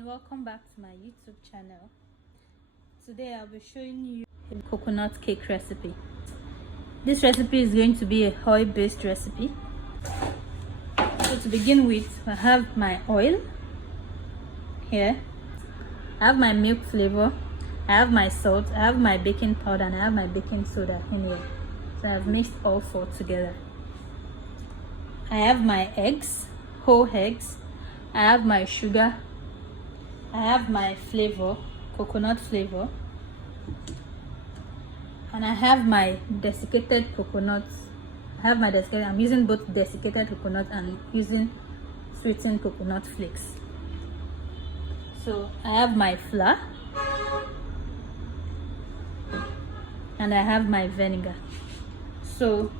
everyone, welcome back to my YouTube channel. Today I'll be showing you a coconut cake recipe. This recipe is going to be a oil based recipe. So to begin with, I have my oil here, I have my milk flavor, I have my salt, I have my baking powder, and I have my baking soda in here. So I've mixed all four together. I have my eggs, whole eggs, I have my sugar, I have my flavor, coconut flavor, and I have my desiccated coconut. I'm using both desiccated coconut and using sweetened coconut flakes. So I have my flour and I have my vinegar. So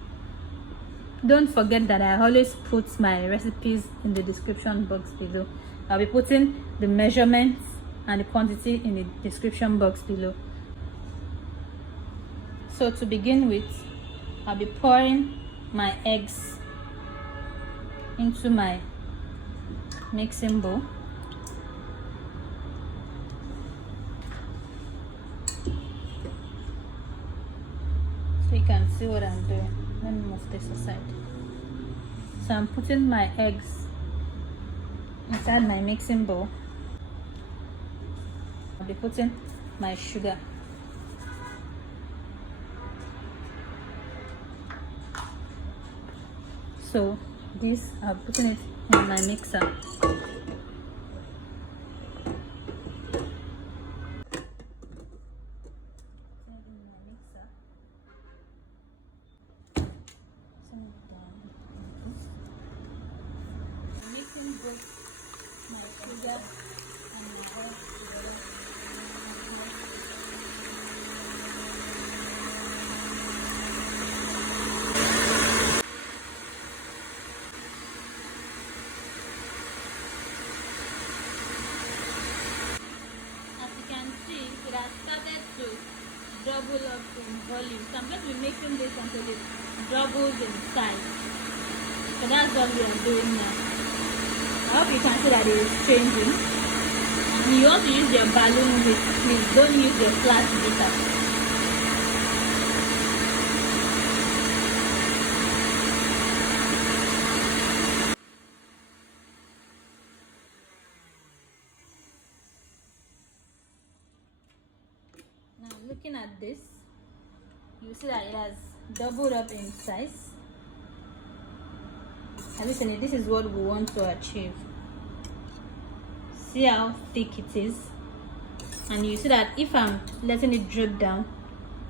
don't forget that I always put my recipes in the description box below. I'll be putting the measurements and the quantity in the description box below. So to begin with, I'll be pouring my eggs into my mixing bowl. So you can see what I'm doing. Let me move this aside. So I'm putting my eggs inside my mixing bowl. I'll be putting my sugar. So this, I'm putting it in my mixer. Mixing both my sugar and my eggs together. As you can see, it has started to double up in volume. So I'm going to be mixing this until it doubles in size. So that's what we are doing now. I hope you can see that it is changing. And you want to use your balloon whisk, please don't use your flat beater. Now looking at this, you see that it has doubled up in size. And listen, this is what we want to achieve. See how thick it is, and you see that if I'm letting it drip down,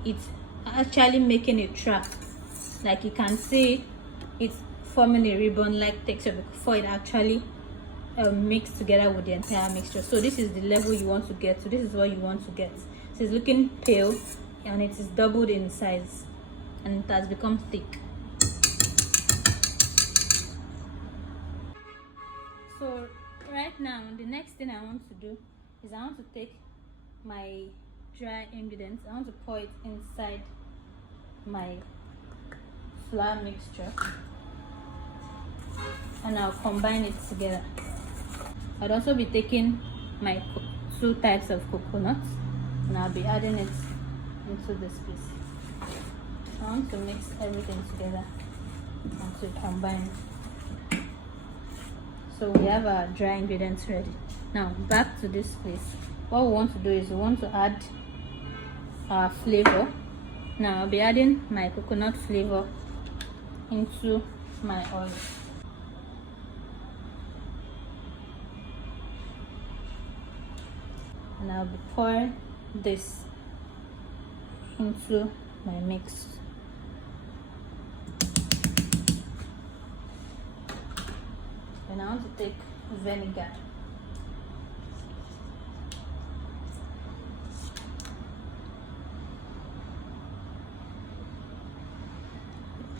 it's actually making a trap. Like you can see, it's forming a ribbon-like texture before it actually mixed together with the entire mixture. So this is the level you want to get. So this is what you want to get. So it's looking pale, and it is doubled in size, and it has become thick. So right now, the next thing I want to do is I want to take my dry ingredients, I want to pour it inside my flour mixture, and I'll combine it together. I'll also be taking my two types of coconuts, and I'll be adding it into this piece. I want to mix everything together and to combine. So we have our dry ingredients ready. Now back to this place. What we want to do is we want to add our flavor. Now I'll be adding my coconut flavor into my oil. And I'll be pouring this into my mix. And I want to take vinegar.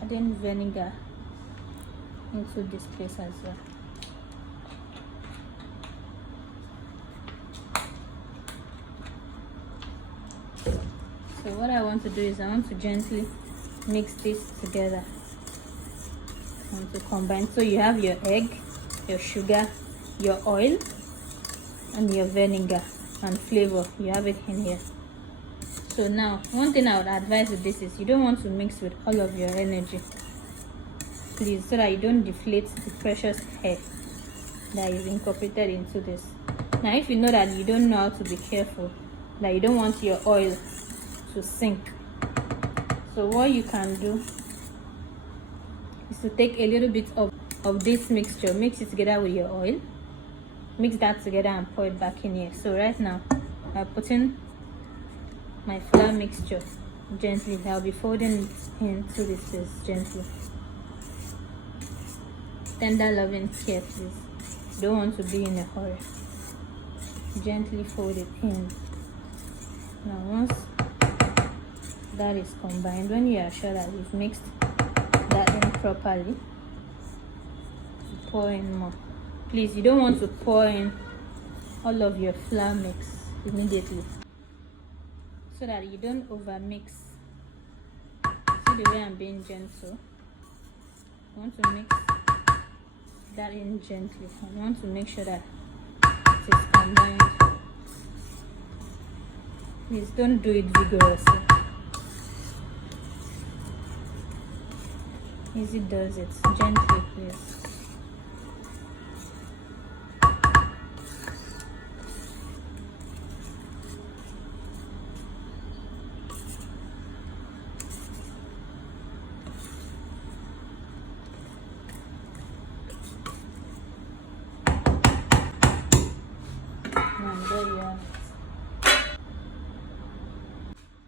Adding vinegar into this place as well. So what I want to do is I want to gently mix this together and to combine. So you have your egg, your sugar, your oil, and your vinegar and flavor. You have it in here. So now, one thing I would advise with this is you don't want to mix with all of your energy, please, so that you don't deflate the precious air that is incorporated into this. Now, if you know that you don't know how to be careful, that you don't want your oil to sink, so what you can do is to take a little bit of this mixture, mix it together with your oil, mix that together and pour it back in here. So right now I'm putting my flour mixture gently. I'll be folding it into this place gently. Tender loving care, please. You don't want to be in a hurry. Gently fold it in. Now once that is combined, when you are sure that you've mixed that in properly, pour in more. Please, you don't want to pour in all of your flour mix immediately, so that you don't over mix. See the way I'm being gentle? I want to mix that in gently. I want to make sure that it is combined. Please don't do it vigorously. Easy does it. Gently, please. And there you have it.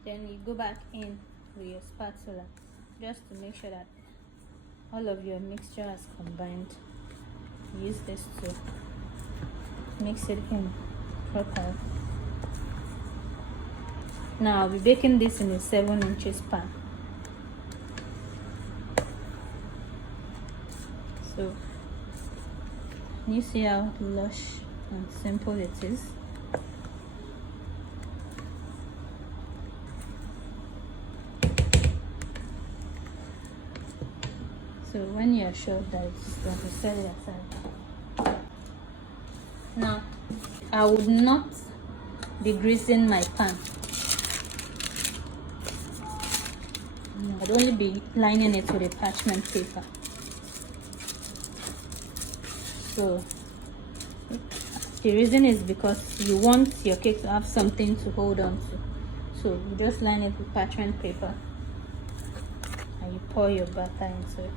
Then you go back in with your spatula just to make sure that all of your mixture has combined. Use this to mix it in properly. Now I'll be baking this in a 7-inch pan. So you see how lush and simple it is. So when you're sure that it's going to set it aside. Now I would not be greasing my pan. I'd only be lining it with a parchment paper. So the reason is because you want your cake to have something to hold on to. So you just line it with parchment paper and you pour your butter into it.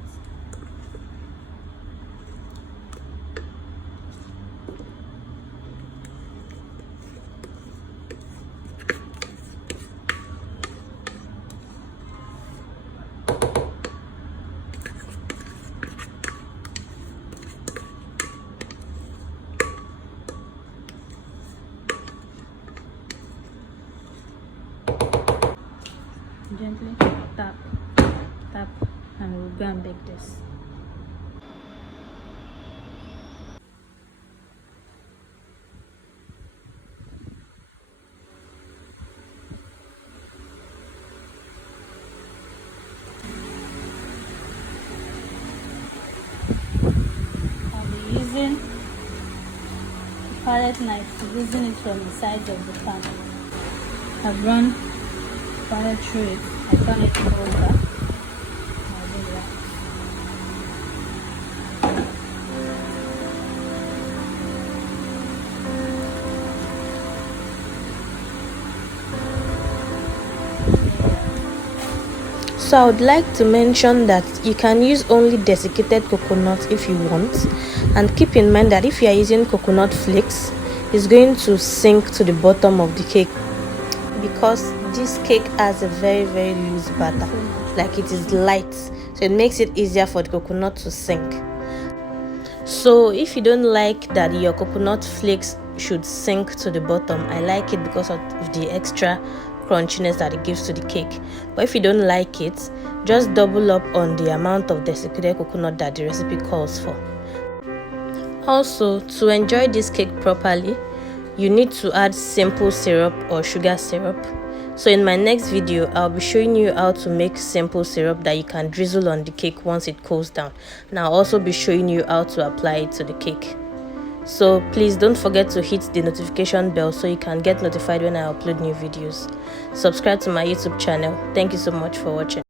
Gently tap, tap, and we'll go and bake this. I'll be using the palette knife, using it from the sides of the pan. I've run palette through it. I turn it over. So I would like to mention that you can use only desiccated coconut if you want, and keep in mind that if you are using coconut flakes, it's going to sink to the bottom of the cake because this cake has a very loose batter, like it is light, so it makes it easier for the coconut to sink. So if you don't like that your coconut flakes should sink to the bottom, I like it because of the extra crunchiness that it gives to the cake. But if you don't like it, just double up on the amount of desiccated coconut that the recipe calls for. Also, to enjoy this cake properly, you need to add simple syrup or sugar syrup. So in my next video, I'll be showing you how to make simple syrup that you can drizzle on the cake once it cools down, and I'll also be showing you how to apply it to the cake. So please don't forget to hit the notification bell so you can get notified when I upload new videos. Subscribe to my YouTube channel. Thank you so much for watching.